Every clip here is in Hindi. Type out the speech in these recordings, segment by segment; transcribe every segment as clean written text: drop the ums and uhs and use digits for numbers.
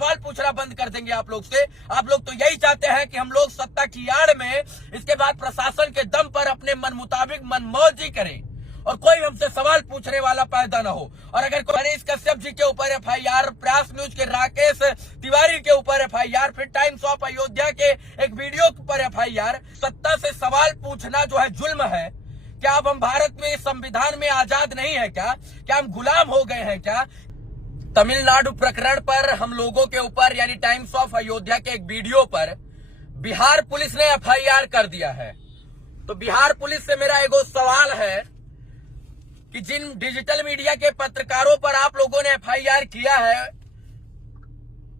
सवाल पूछना बंद कर देंगे आप लोग से। आप लोग तो यही चाहते हैं कि हम लोग सत्ता की आड़ में इसके बाद प्रशासन के दम पर अपने मन मुताबिक मनमौजी करें और कोई हमसे सवाल पूछने वाला पैदा ना हो। और अगर कोई मनीष कश्यप जी के ऊपर एफआईआर, प्रयास न्यूज के राकेश तिवारी के ऊपर एफआईआर, फिर टाइम्स ऑफ अयोध्या के एक वीडियो पर एफआईआर, सत्ता से सवाल पूछना जो है जुल्म है। क्या अब हम भारत में संविधान में आजाद नहीं है क्या? क्या हम गुलाम हो गए हैं क्या? तमिलनाडु प्रकरण पर हम लोगों के ऊपर यानी टाइम्स ऑफ अयोध्या के एक वीडियो पर बिहार पुलिस ने एफआईआर कर दिया है। तो बिहार पुलिस से मेरा एगो सवाल है कि जिन डिजिटल मीडिया के पत्रकारों पर आप लोगों ने एफआईआर किया है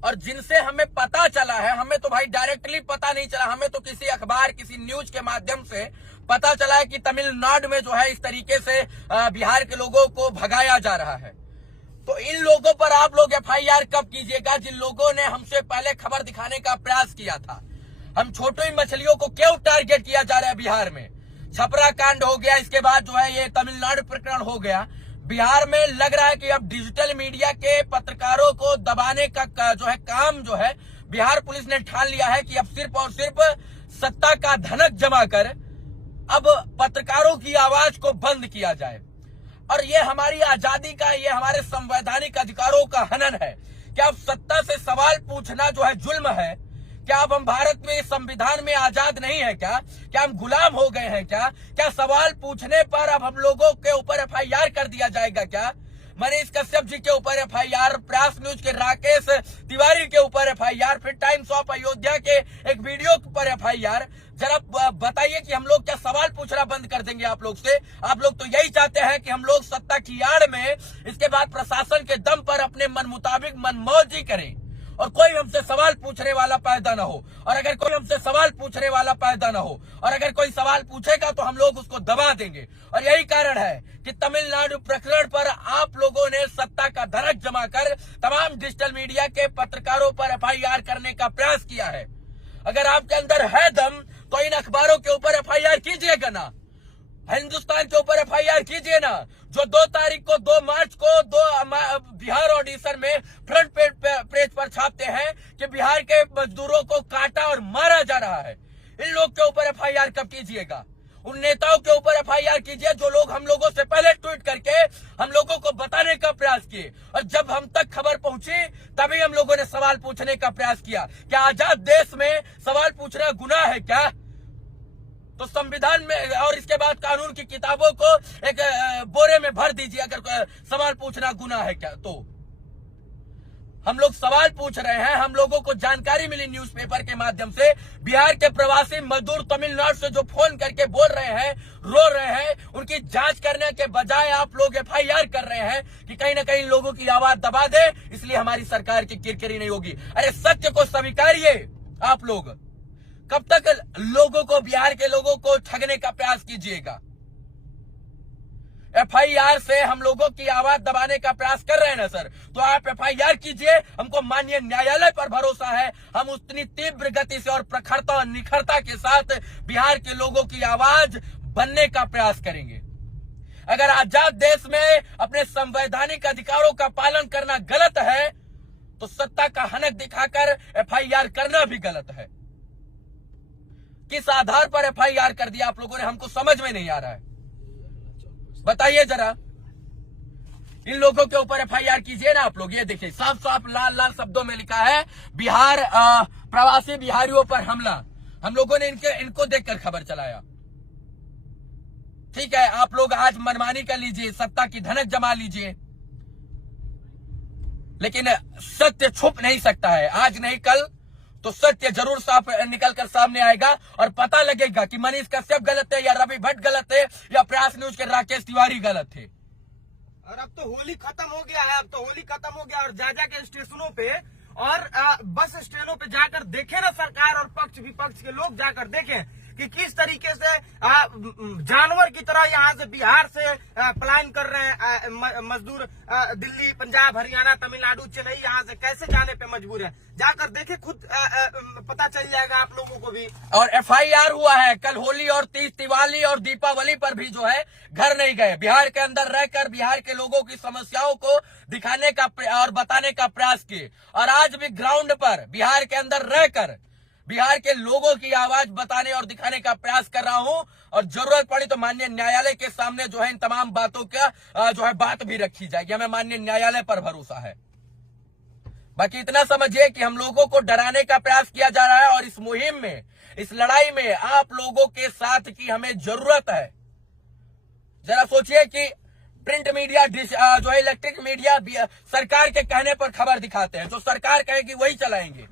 और जिनसे हमें पता चला है, हमें तो भाई डायरेक्टली पता नहीं चला, हमें तो किसी अखबार, किसी न्यूज के माध्यम से पता चला है कि तमिलनाडु में जो है इस तरीके से बिहार के लोगों को भगाया जा रहा है। तो इन लोगों पर आप लोग एफआईआर कब कीजिएगा जिन लोगों ने हमसे पहले खबर दिखाने का प्रयास किया था? हम छोटी मछलियों को क्यों टारगेट किया जा रहा है बिहार में? छपरा कांड हो गया, इसके बाद जो है ये तमिलनाडु प्रकरण हो गया। बिहार में लग रहा है कि अब डिजिटल मीडिया के पत्रकारों को दबाने का जो है काम जो है बिहार पुलिस ने ठान लिया है कि अब सिर्फ और सिर्फ सत्ता का धनक जमा कर अब पत्रकारों की आवाज को बंद किया जाए। और ये हमारी आजादी का, ये हमारे संवैधानिक अधिकारों का हनन है। क्या अब सत्ता से सवाल पूछना जो है जुल्म है? क्या अब हम भारत में संविधान में आजाद नहीं है क्या? क्या हम गुलाम हो गए हैं क्या? क्या सवाल पूछने पर अब हम लोगों के ऊपर एफआईआर कर दिया जाएगा क्या? मनीष कश्यप जी के ऊपर एफआईआर, प्रयास न्यूज के राकेश तिवारी के ऊपर एफआईआर, फिर टाइम्स ऑफ अयोध्या के एक वीडियो पर एफआईआर। जरा बताइए कि हम लोग क्या सवाल पूछना बंद कर देंगे आप लोग से? आप लोग तो यही चाहते हैं कि हम लोग सत्ता की आड़ में इसके बाद प्रशासन के दम पर अपने मन मुताबिक मनमौजी करें और कोई हमसे सवाल पूछने वाला पैदा ना हो। और अगर कोई हमसे सवाल पूछने वाला पैदा ना हो और अगर कोई सवाल पूछेगा तो हम लोग उसको दबा देंगे। और यही कारण है कि तमिलनाडु प्रकरण पर आप लोगों ने सत्ता का धनक जमा कर तमाम डिजिटल मीडिया के पत्रकारों पर एफआईआर करने का प्रयास किया है। अगर आपके अंदर है दम तो इन अखबारों के ऊपर एफआईआर कीजिएगा ना, हिंदुस्तान के ऊपर एफआईआर कीजिए ना, जो 2 तारीख को 2 मार्च को बिहार ऑडिशन में फ्रंट पेज पर छापते हैं कि बिहार के मजदूरों को काटा और मारा जा रहा है। इन लोग के ऊपर एफआईआर कब कीजिएगा? उन नेताओं के ऊपर एफआईआर कीजिए जो लोग हम लोगों से पहले ट्वीट करके हम लोगों को बताने का प्रयास किए और जब हम तक खबर पहुंची तभी हम लोगों ने सवाल पूछने का प्रयास किया। क्या आजाद देश में सवाल पूछना गुनाह है क्या? तो संविधान में और इसके बाद कानून की किताबों को एक बोरे में भर दीजिए अगर सवाल पूछना गुनाह है क्या। तो हम लोग सवाल पूछ रहे हैं, हम लोगों को जानकारी मिली न्यूज़पेपर के माध्यम से। बिहार के प्रवासी मजदूर तमिलनाडु से जो फोन करके बोल रहे हैं, रो रहे हैं, उनकी जांच करने के बजाय आप लोग एफआईआर कर रहे हैं कि कहीं ना कहीं लोगों की आवाज दबा दे, इसलिए हमारी सरकार की किरकिरी नहीं होगी। अरे सत्य को स्वीकारिए। आप लोग कब तक लोगों को, बिहार के लोगों को ठगने का प्रयास कीजिएगा? एफआईआर से हम लोगों की आवाज दबाने का प्रयास कर रहे हैं ना सर, तो आप एफआईआर कीजिए। हमको माननीय न्यायालय पर भरोसा है, हम उतनी तीव्र गति से और प्रखरता और निखरता के साथ बिहार के लोगों की आवाज बनने का प्रयास करेंगे। अगर आजाद देश में अपने संवैधानिक अधिकारों का पालन करना गलत है तो सत्ता का हनक दिखाकर एफआईआर करना भी गलत है। किस आधार पर एफआईआर कर दिया आप लोगों ने, हमको समझ में नहीं आ रहा है। बताइए जरा, इन लोगों के ऊपर एफआईआर कीजिए ना आप लोग। ये देखिए साफ साफ लाल लाल शब्दों में लिखा है बिहार प्रवासी बिहारियों पर हमला। हम लोगों ने इनको देखकर खबर चलाया। ठीक है, आप लोग आज मनमानी कर लीजिए, सत्ता की धनक जमा लीजिए, लेकिन सत्य छुप नहीं सकता है। आज नहीं कल तो सत्य जरूर साफ निकल कर सामने आएगा और पता लगेगा कि मनीष कश्यप गलत है या रवि भट्ट गलत है या प्रयास न्यूज के राकेश तिवारी गलत थे। और अब तो होली खत्म हो गया है, अब तो होली खत्म हो गया और जा के स्टेशनों पे और बस स्टैंडों पे जाकर देखे ना सरकार और पक्ष विपक्ष के लोग जाकर देखें कि किस तरीके से जानवर की तरह यहाँ से बिहार से पलायन कर रहे हैं मजदूर, दिल्ली, पंजाब, हरियाणा, तमिलनाडु, चेन्नई, यहाँ से कैसे जाने पे मजबूर है। जाकर देखे खुद, पता चल जाएगा आप लोगों को भी। और FIR हुआ है कल होली और तीज, दिवाली और दीपावली पर भी जो है घर नहीं गए। बिहार के अंदर रहकर बिहार के लोगों की समस्याओं को दिखाने का और बताने का प्रयास किए, और आज भी ग्राउंड पर बिहार के अंदर रहकर बिहार के लोगों की आवाज बताने और दिखाने का प्रयास कर रहा हूं। और जरूरत पड़ी तो माननीय न्यायालय के सामने जो है इन तमाम बातों का जो है बात भी रखी जाएगी। हमें माननीय न्यायालय पर भरोसा है। बाकी इतना समझिए कि हम लोगों को डराने का प्रयास किया जा रहा है, और इस मुहिम में, इस लड़ाई में आप लोगों के साथ की हमें जरूरत है। जरा सोचिए कि प्रिंट मीडिया, जो है इलेक्ट्रिक मीडिया सरकार के कहने पर खबर दिखाते हैं, जो सरकार कहेगी वही चलाएंगे।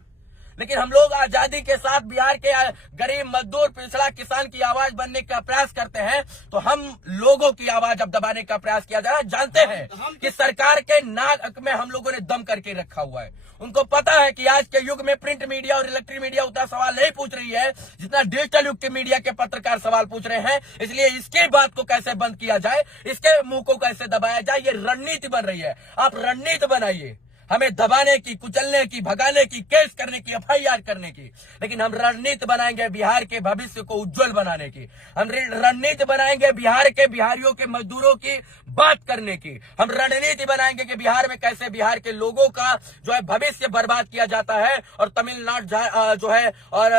लेकिन हम लोग आजादी के साथ बिहार के गरीब, मजदूर, पिछड़ा किसान की आवाज बनने का प्रयास करते हैं, तो हम लोगों की आवाज अब दबाने का प्रयास किया जा रहा है। जानते हैं कि सरकार के नाक में हम लोगों ने दम करके रखा हुआ है। उनको पता है कि आज के युग में प्रिंट मीडिया और इलेक्ट्रिक मीडिया उतना सवाल नहीं पूछ रही है जितना डिजिटल युग के मीडिया के पत्रकार सवाल पूछ रहे हैं। इसलिए इसकी बात को कैसे बंद किया जाए, इसके मुंह को कैसे दबाया जाए, ये रणनीति बन रही है। आप रणनीति बनाइए, हमें दबाने की, कुचलने की, भगाने की, केस करने की, FIR करने की, लेकिन हम रणनीति बनाएंगे बिहार के भविष्य को उज्जवल बनाने की। हम रणनीति बनाएंगे बिहार के, बिहारियों के, मजदूरों की बात करने की। हम रणनीति बनाएंगे कि बिहार में कैसे बिहार के लोगों का जो है भविष्य बर्बाद किया जाता है, और तमिलनाडु जो है और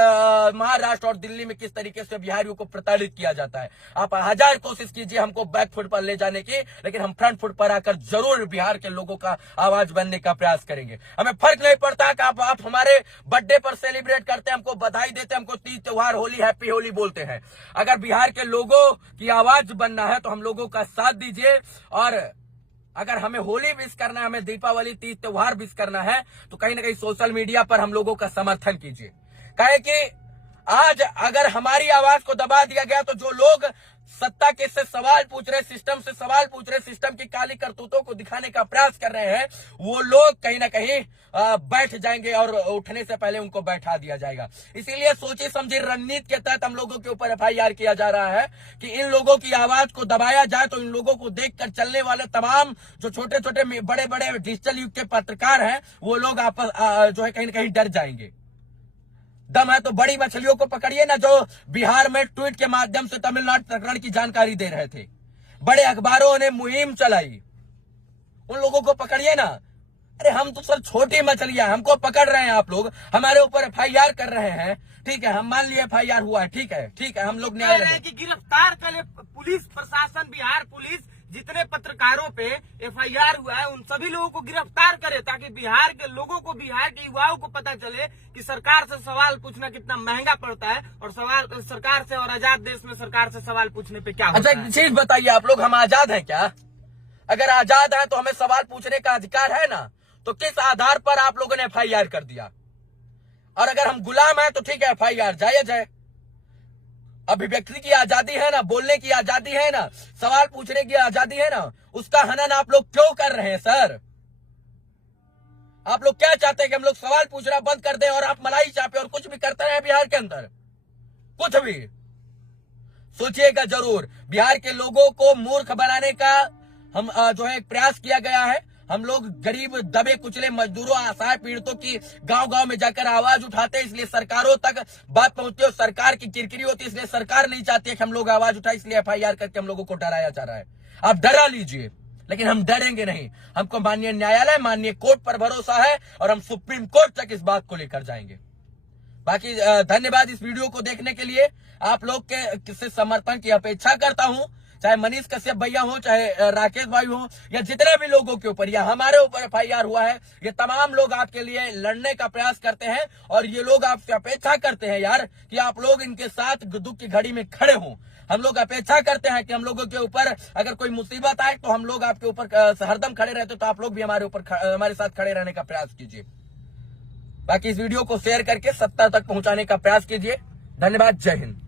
महाराष्ट्र और दिल्ली में किस तरीके से बिहारियों को प्रताड़ित किया जाता है। आप 1000 कोशिश कीजिए हमको बैक फुट पर ले जाने की, लेकिन हम फ्रंट फुट पर आकर जरूर बिहार के लोगों का आवाज बनने का प्रयास करेंगे। हमें फर्क नहीं पड़ता कि आप हमारे बर्थडे पर सेलिब्रेट करते हैं, हमको बधाई देते हैं, हमको तीज त्योहार, होली, हैप्पी होली बोलते हैं। अगर बिहार के लोगों की आवाज बनना है तो हम लोगों का साथ दीजिए, और अगर हमें होली विश करना है, हमें दीपावली, तीज त्योहार विश करना है, तो कहीं ना कहीं सोशल मीडिया पर हम लोगों का समर्थन कीजिए। कहे कि आज अगर हमारी आवाज को दबा दिया गया तो जो लोग सत्ता के से सवाल पूछ रहे, सिस्टम से सवाल पूछ रहे, सिस्टम की काली करतूतों को दिखाने का प्रयास कर रहे हैं, वो लोग कहीं ना कहीं बैठ जाएंगे, और उठने से पहले उनको बैठा दिया जाएगा। इसीलिए सोची समझी रणनीति के तहत हम लोगों के ऊपर FIR किया जा रहा है कि इन लोगों की आवाज को दबाया जाए, तो इन लोगों को देखकर चलने वाले तमाम जो छोटे छोटे, बड़े बड़े डिजिटल युग के पत्रकार हैं, वो लोग आपस जो है कहीं ना कहीं डर जाएंगे। दम है तो बड़ी मछलियों को पकड़िए ना, जो बिहार में ट्वीट के माध्यम से तमिलनाडु प्रकरण की जानकारी दे रहे थे। बड़े अखबारों ने मुहिम चलाई, उन लोगों को पकड़िए ना। अरे हम तो सर छोटी मछलियां, हमको पकड़ रहे हैं आप लोग, हमारे ऊपर FIR कर रहे हैं। ठीक है, हम मान लिए FIR हुआ है, ठीक है, हम लोग न्यायालय की गिरफ्तार करे पुलिस प्रशासन, बिहार पुलिस, जितने पत्रकारों पे FIR हुआ है उन सभी लोगों को गिरफ्तार करे, ताकि बिहार के लोगों को, बिहार के युवाओं को पता चले कि सरकार से सवाल पूछना कितना महंगा पड़ता है, और सवाल सरकार से, और आजाद देश में सरकार से सवाल पूछने पे क्या होता है। अच्छा चीज बताइए आप लोग, हम आजाद हैं क्या? अगर आजाद है तो हमें सवाल पूछने का अधिकार है ना, तो किस आधार पर आप लोगों ने FIR कर दिया? और अगर हम गुलाम हैं तो ठीक है, FIR जायज है। अभिव्यक्ति की आजादी है ना, बोलने की आजादी है ना, सवाल पूछने की आजादी है ना, उसका हनन आप लोग क्यों कर रहे हैं सर? आप लोग क्या चाहते हैं कि हम लोग सवाल पूछना बंद कर दें और आप मलाई चापे और कुछ भी करते रहे बिहार के अंदर? कुछ भी सोचिएगा जरूर। बिहार के लोगों को मूर्ख बनाने का हम जो है प्रयास किया गया है। हम लोग गरीब, दबे कुचले मजदूरों, असहाय पीड़ितों की गांव-गांव में जाकर आवाज उठाते हैं, इसलिए सरकारों तक बात पहुंचती है, सरकार की किरकिरी होती है, इसलिए सरकार नहीं चाहती है कि हम लोग आवाज उठाए, इसलिए FIR करके हम लोगों को डराया जा रहा है। आप डरा लीजिए, लेकिन हम डरेंगे नहीं। हमको माननीय न्यायालय, माननीय कोर्ट पर भरोसा है, और हम सुप्रीम कोर्ट तक इस बात को लेकर जाएंगे। बाकी धन्यवाद इस वीडियो को देखने के लिए। आप लोग के से समर्थन की अपेक्षा करता हूं, चाहे मनीष कश्यप भैया हो, चाहे राकेश भाई हो, या जितने भी लोगों के ऊपर या हमारे ऊपर FIR हुआ है, ये तमाम लोग आपके लिए लड़ने का प्रयास करते हैं, और ये लोग आपसे अपेक्षा करते हैं यार कि आप लोग इनके साथ दुख की घड़ी में खड़े हों। हम लोग अपेक्षा करते हैं कि हम लोगों के ऊपर अगर कोई मुसीबत आए तो हम लोग आपके ऊपर हरदम खड़े रहते, तो आप लोग भी हमारे साथ खड़े रहने का प्रयास कीजिए। बाकी इस वीडियो को शेयर करके सत्ता तक पहुंचाने का प्रयास कीजिए। धन्यवाद, जय हिंद।